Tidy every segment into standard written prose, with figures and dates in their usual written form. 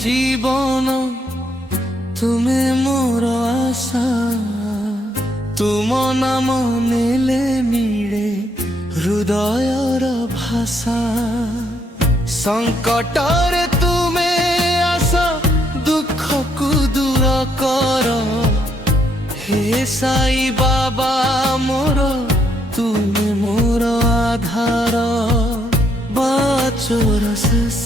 জীবন তুমি মোর আশা তুম নাম নেলে মিଳେ হৃদয়র ভাষা সংকটরে তুমে আস দুঃখকু দূর কর হে সাই বাবা মোর তুমি মোর আধার বাচোর শেষ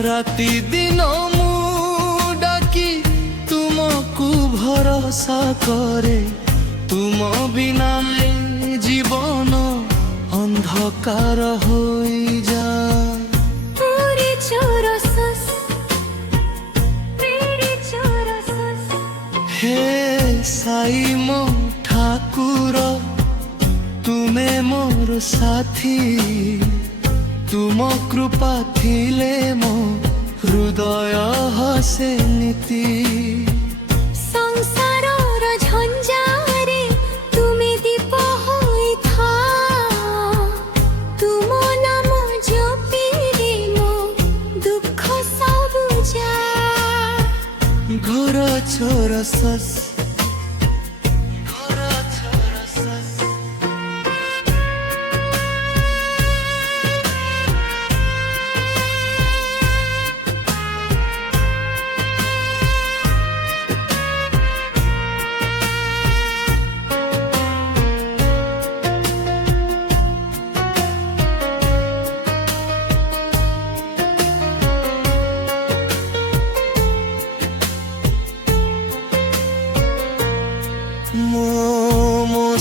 রাতি দিন মু ডাকি তুমকু ভরসা করে তুম বিনা জীবন অন্ধকার হয়ে যায় হে সাই মো ঠাকুর তুমে মোর সাথী তুম কৃপা থিলে মো হৃদয় হসে নীতি সংসারর ঝঞ্ঝারে তুমি দীপ হইথা তুম নাম জপিলে মো দুঃখ সবু যায় ঘোর চোর সস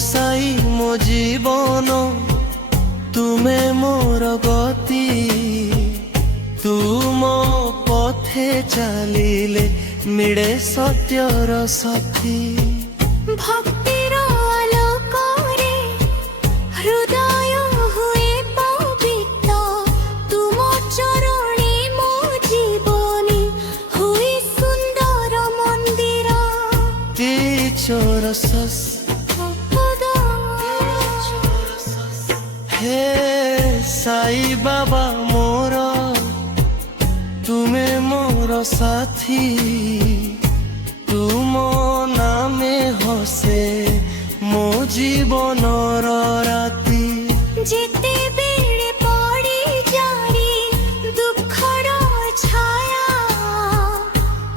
সাই মো জীবন তুমে মোর গতি তুম পথে চালিলে মিଳେ সত্যর সাথী ভক্তির আলোকরে হৃদয় হুয়ে পবিত্র তুম চরণে মো জীবনী হুয়ে সুন্দর মন্দির চোর সস হে সাই বাবা মোর তুমে মোর সাথী তুম নামে হসে মো জীবনর রাতি যেতে বেড়ে পড়ে জারি দুঃখর ছায়া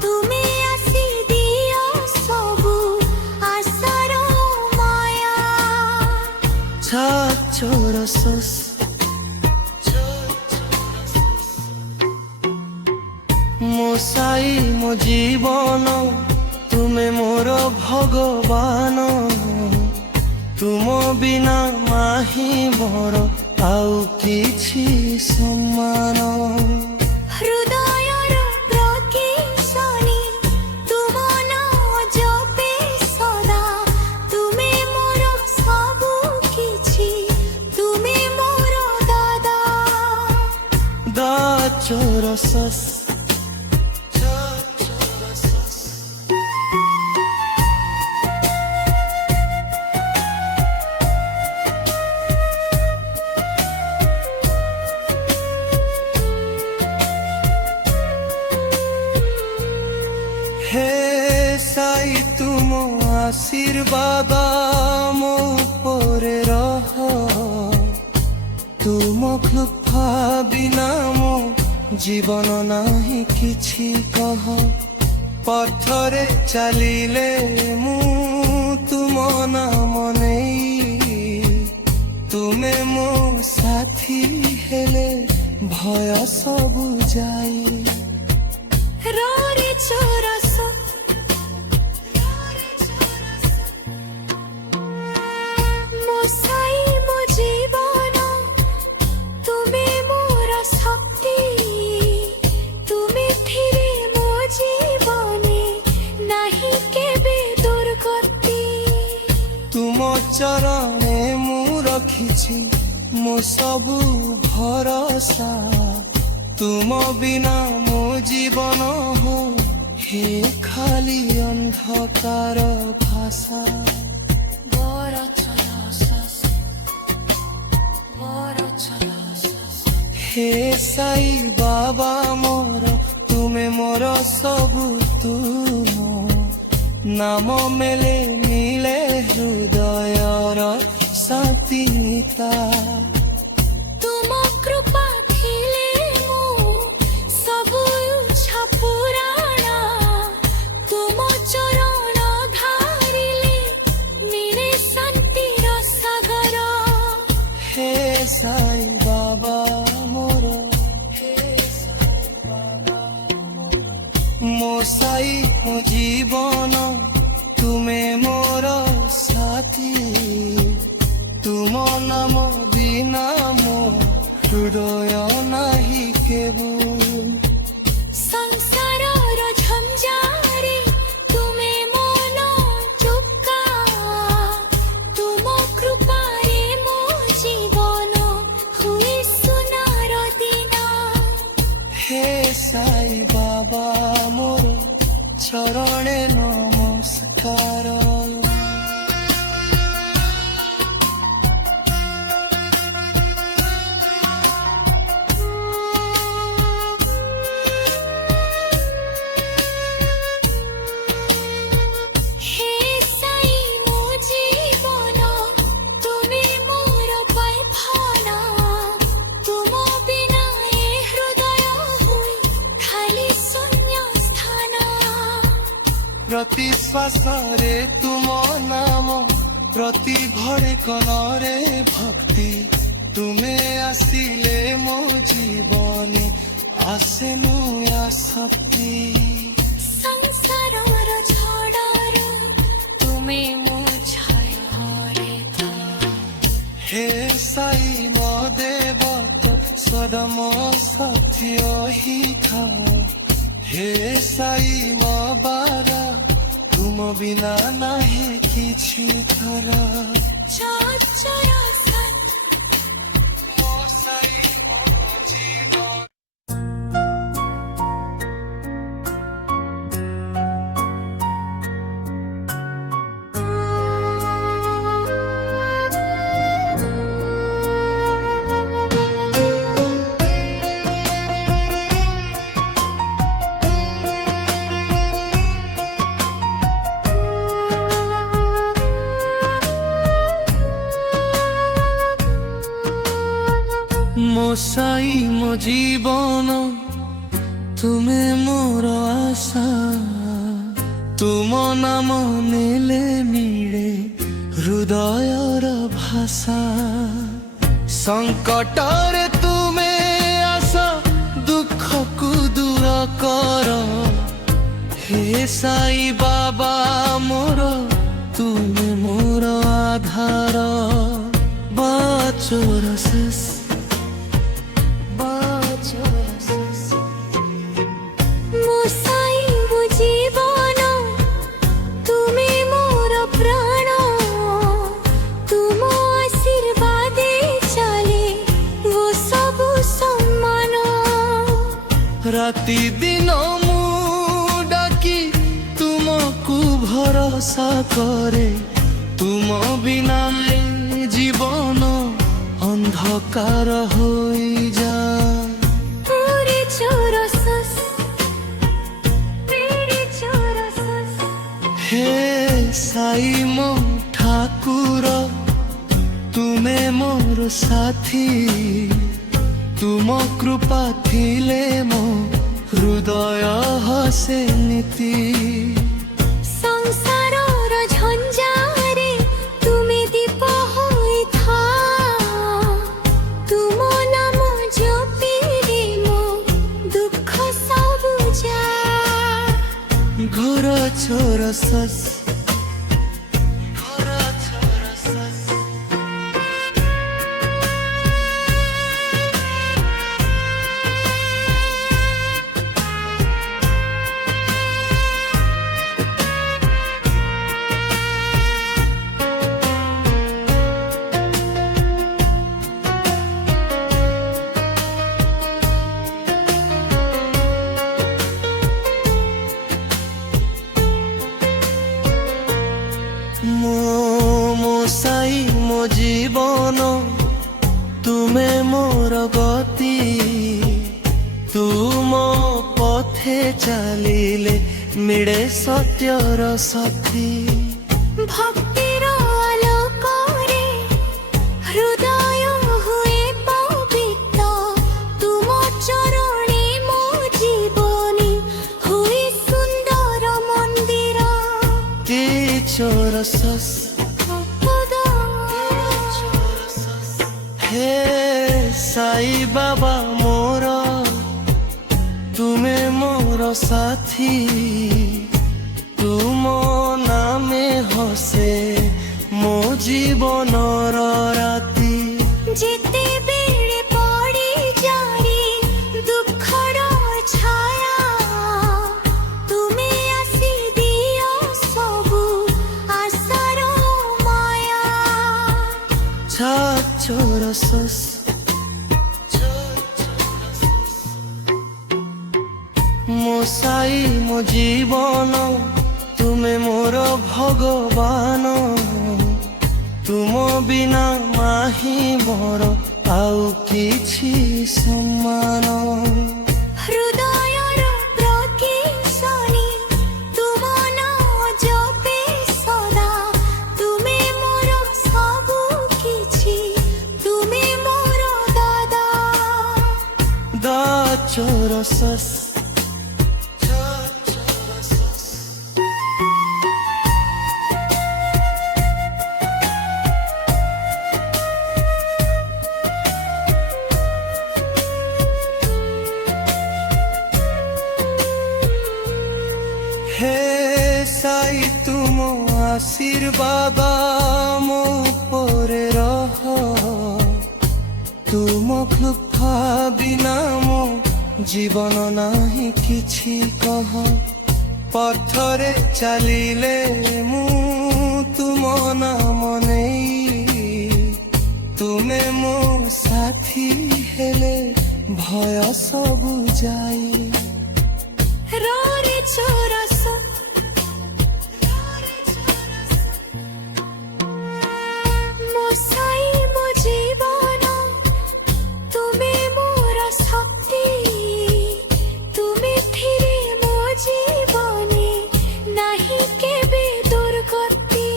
তুমি আসি দিও সবু আশার মায়া চোর সস মো সাই মো জীবন তুমে মোর ভগবান তুম বিনা মাহি মোর আউ কিছু সম্মান হৃদয়র প্রকেশনী তুম নাম জপে সদা তুমি মোর সবু কিছু তুমি মোর দাদা দা চোর সস হে সাই তুম আশীর্বাদ মো উপরে রহ তুম কৃপা বিনা মো জীবন নাহি কিছু কহ পথরে চালিলে মু তুম নাম নেই তুমে মো সাথী হেলে ভয় সবু যাই রে চোরস মো সাই মো জীবন তুমি মোর শক্তি তুমি ফিরে মো জীবনে নাহি কেবে দুর্গতি তুম চরণে মু রখিছি মো সবু ভরসা ତୁମ ବିନା ମୋ ଜୀବନ ହଉ ହେ ଖାଲି ଅନ୍ଧକାର ଭାଷା। হে সাই বাবা মোর তুমে মোর সবু তুম নাম মেলে মিলে হৃদয়র শান্তিতা। ତୁମ କୃପା ଥିଲେ ମୁଁ ସବୁ ଇଚ୍ଛା ପୂରଣ, ତୁମ ଚରଣ ଧାରିଲେ ମିଳେ ଶାନ୍ତିର ସାଗର। হে সাই বাবা মোর ମୋ ସାଇ ମୋ ଜୀବନ ତୁମେ ମୋର ସାଥୀ। ତୁମ ନାମ ବିନା ମୋ ହୃଦୟ ନାହିଁ କେବୁ। ସଂସାରର ଝଞ୍ଜାରେ ତୁମେ ମନ ଟୋକା, ତୁମ କୃପାରେ ମୋ ଜୀବନ ହୁଏ ସୁନାର ଦିନ। হে সাই বাবা মোর চরণে নমস্কার। হে ସାଇ ମୋ ଜୀବନ ତୁମେ ମୋର ପାଇଭାନା, ତୁମ ବିନା ଏ ହୃଦୟ ହୁଏ ଖାଲି ଶୂନ୍ୟ ସ୍ଥାନ। প্রতি শ্বাসরে তুম নাম, প্রতি ধড়কণরে ভক্তি। তুমে আসিলে মো জীবনে আসে নূয়া শক্তি। ସଂସାରର ଝଡ଼ରୁ ତୁମେ ମୋ ଛାୟାରେ ଥାଅ। হে সাই মো দেবত সদা মো সত্য হিখা। হে সাই মো বারা তুম বিনা নাহি কিছু ধরা। চঞ্চল সৎ ମୋ ସାଇ ମୋ ଜୀବନ ମୋ ସାଇ ମୋ ଜୀବନ ତୁମେ ମୋର ଆଶା। ତୁମ ନାମ ନେଲେ ମିଳେ ହୃଦୟର ଭାଷା। ସଂକଟରେ ତୁମେ ଆସ ଦୁଃଖକୁ ଦୂର କର। হে ସାଇ ବାବା ମୋର ତୁମେ ମୋର ଆଧାର। ବାଚର ଶେଷ ମୋ ସାଇ ମୋ ଜୀବନ ତୁମେ ମୋର ପ୍ରାଣ, ତୁମ ଆଶୀର୍ବାଦେ ଚାଲେ ମୋ ସବୁ ସମ୍ମାନ। ରାତି ଦିନ ମୁଁ ଡାକି ତୁମକୁ ଭରସା କରେ। ତୁମ ବିନା ଏ ଜୀବନ ଅନ୍ଧକାର ହୋଇଯାଏ। ପୁରୀ ଚୋର ଶସ୍, ପିଡ଼ି ଚୋର ଶସ୍। হে সাই মো ঠাকুর তুমে মোর সাথী। তুম কৃপা থিলে মো হৃদয় হসে নীতি। ସଂସାରର ଝଞ୍ଜାରେ ତୁମେ ଦୀପ ହୋଇଥାଅ, ତୁମ ନାମ ଜପିଲେ ମୋ ଦୁଃଖ ସବୁ ଯାଏ। ঘোর চোর সস ପଥେ ଚାଲିଲେ ମିଳେ ସତ୍ୟର ସାଥୀ। ଭକ୍ତିର ଆଲୋକରେ ହୃଦୟ ହୁଏ ପବିତ୍ର, ତୁମ ଚରଣେ ମୋ ଜୀବନୀ ହୁଏ ସୁନ୍ଦର ମନ୍ଦିର। ଟିଚର ସସ୍ হে সাই বাবা মোর, তুমে মোর সাথী। তুম নামে হসে মো জীবনর রাতি। যেতেବେଳେ পড়ি যারি দুঃখর ছায়া, তুমি আসি দিও সবু আশার মায়া। ছাচর সস ମୋ ସାଇ ମୋ ଜୀବନ, ତୁମେ ମୋର ଭଗବାନ। ତୁମ ବିନା ମାହି ମୋର ଆଉ କିଛି ସମ୍ମାନ। হৃদয়র প্রকিশনী তুম নাম জপে সদা, তুমি মোর সবু কিছু, তুমি মোর দাদা। দাচর সস হে সাই তুম আশীর্বাদ ମୋ ଉପରେ ରହ। ତୁମ କୃପା ବିନା ମୋ ଜୀବନ ନାହିଁ କିଛି କହ। ପଥରେ ଚାଲିଲେ ମୁଁ ତୁମ ନାମ ନେଇ, ତୁମେ ମୋ ସାଥୀ ହେଲେ ଭୟ ସବୁ ଯାଇ। রোরে চোরস মো সাই মো জীবন, তুমি মোর শক্তি, তুমি ফিরে মো জীবনে নাহি কেবে দুর্গতি।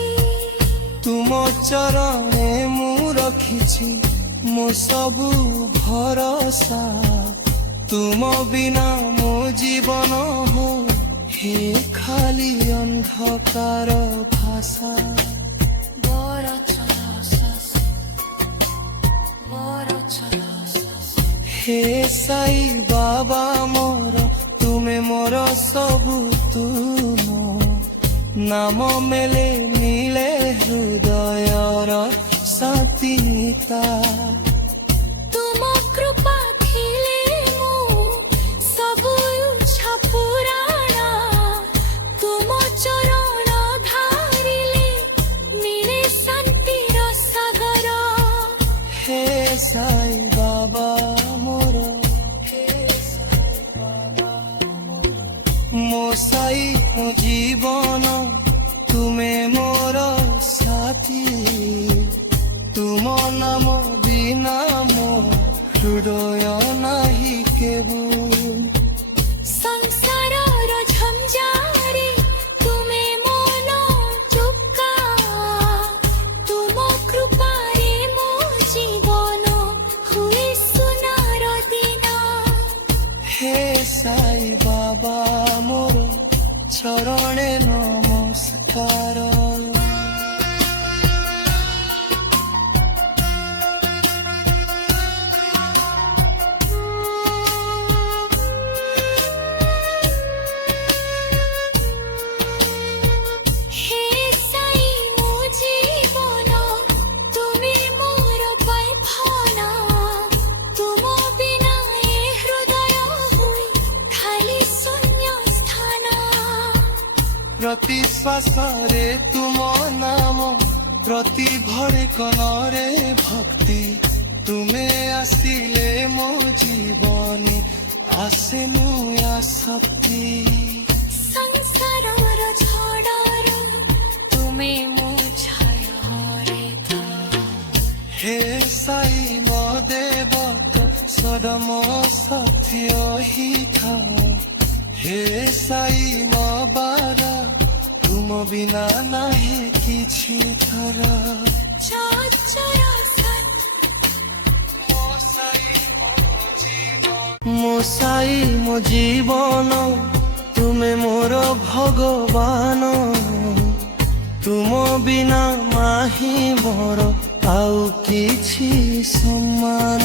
ତୁମ ଚରଣେ ମୁଁ ରଖିଛି ମୋ ସବୁ ଭରସା। ତୁମ ବିନା ମୋ ଜୀବନ ହେ ଖାଲି ଅନ୍ଧକାର ଭାଷା। হে সাই বাবা মোর, ତୁମେ ମୋର ସବୁ। ତୁମ ନାମ মেলে মিলে হৃদয়র শান্তিতা। তুম কৃপা ଥିଲେ ମୁଁ ସବୁ ଇଚ୍ଛା ପୂରଣ, ତୁମ ଚରଣ ଧାରିଲେ ମିଳେ ଶାନ୍ତିର ସାଗର। হে সাই বাবা মোর, ମୋ ସାଇ ମୋ ଜୀବନ, ତୁମେ ମୋର ସାଥୀ। ତୁମ ନାମ ବିନା ମୋ ହୃଦୟ ନାହିଁ କେବୁଲ। সংসারর ঝঞ্ঝারে তুমি মন চুকা, তুম কৃপারে মো জীবন হুয়ে সোনার দিন। হে সাই বাবা মোর, চরণে নমস্কার। হে সাই মো জীবন, তুমি মোর পাইখানা, তুম বিনা এ হৃদয় হুই খালি শূন্য স্থান। প্রতি শ্বাসরে তুম নাম, প্রতি ধড়কণরে ভক্তি। তুমে আসিলে মো জীবনে আসে নূয়া শক্তি। সংসারর ঝড়র তুমি মো ছায়ারে থাও। হে সাই মো দেবত সদম সাথী হিথ। हे साई ମୋ बारा तुम बिना नाही किछि थरा चचर सत ମୋ ସାଇ ମୋ ଜୀବନ ତୁମେ ମୋର ଭଗବାନ ତୁମ ବିନା ମାହି ମୋର ଆଉ କିଛି ସମ୍ମାନ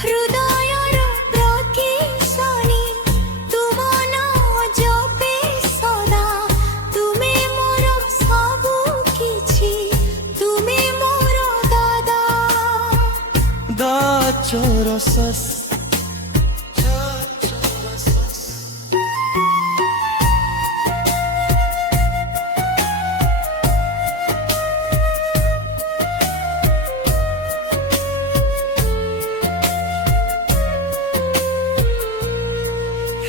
ହୃଦୟର ପ୍ରତି ଶନି ତୁମ ନାମ ଜପେ ସଦା ତୁମେ ମୋର ସବୁ କିଛି ତୁମେ ମୋର ଦାଦା दा चोरसस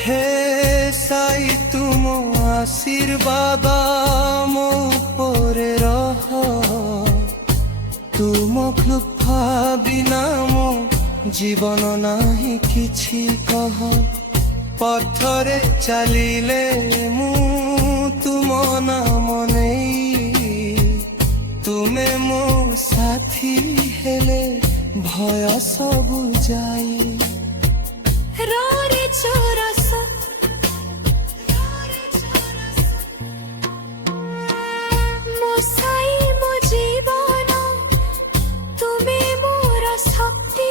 हे साई तुम आशीर्वाद मो परे रह तुम कृपा बिना मो जीवन नाही किछि कह पथरे चलिले मु तुम नाम नेई तुमे मो साथी हेले भय सब जाई रोरे चोरस ମୋ ସାଇ ମୋ ଜୀବନ ତୁମେ ମୋର ଶକ୍ତି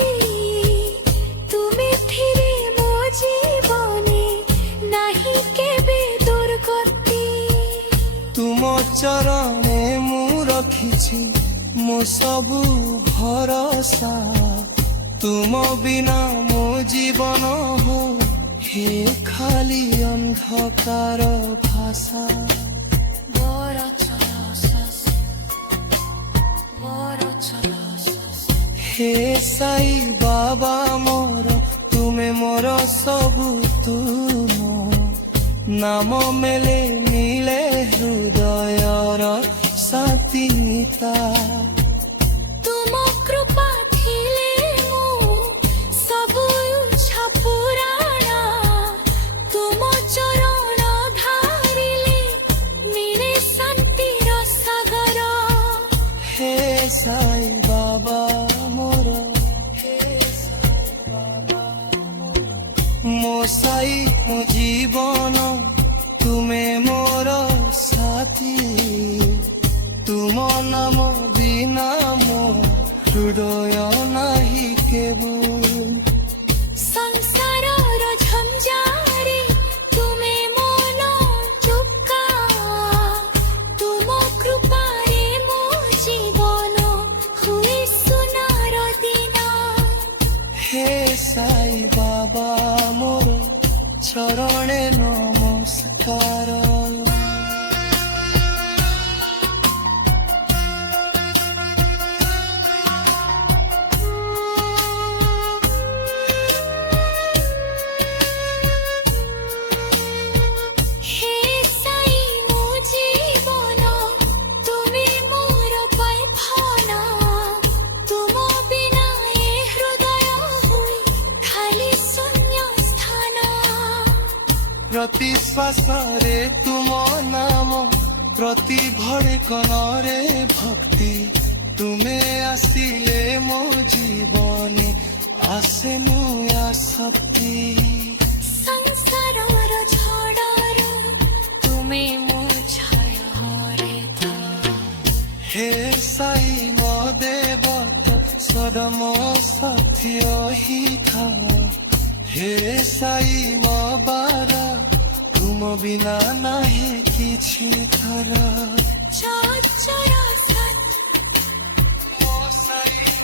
ତୁମେ ଥିରେ ମୋ ଜୀବନେ ନାହିଁ କେବେ ଦୁର୍ଗତି तुम चरणे मु रखिछि मो सबु भरोसा तुम बिना मो जीवन हो हे खाली अंधकार भाषा ମୋର ଚରସ ମୋର ଚରସ हे साई बाबा मोर तुमे मोर सबु तुम नाम मेले मिले हृदयर शांतिता ତୁମ କୃପା ଥିଲେ ମୁଁ ସବୁ ଇଚ୍ଛା ପୂରଣ ତୁମ ଚରଣ ଧାରିଲେ ମିଳେ ଶାନ୍ତିର ସାଗର हे साई बाबा मोर हे साई बाबा मो साई मो जीवन तुमे मोर साथी तुम नाम बिना मो हृदय नाही केबुल ସଂସାରର ଝଞ୍ଜାରେ ତୁମେ ମନ ଚୁକା ତୁମ କୃପାରେ ମୋ ଜୀବନ ହୁଏ ସୁନାର ଦିନ हे साई बाबा मोर चरणे नमस्कार हे साई ମୋ ଜୀବନ ତୁମେ ମୋର ପାଇଭାନା ତୁମ ବିନା ଏ ହୃଦୟ ହୁଏ ଖାଲି ଶୂନ୍ୟ ସ୍ଥାନ प्रति श्वासरे तुम नाम प्रति धड़कनरे भक्ति तुमे आसिले मो जीवने आसे नुया शक्ति ସଂସାରର ଝଡ଼ରୁ ତୁମେ ମୋ ଛାୟାରେ ଥାଅ हे साई मो देवता सदा मो साथी ही था हे साई मो बारा तुम बिना नाही किछि थरा चचर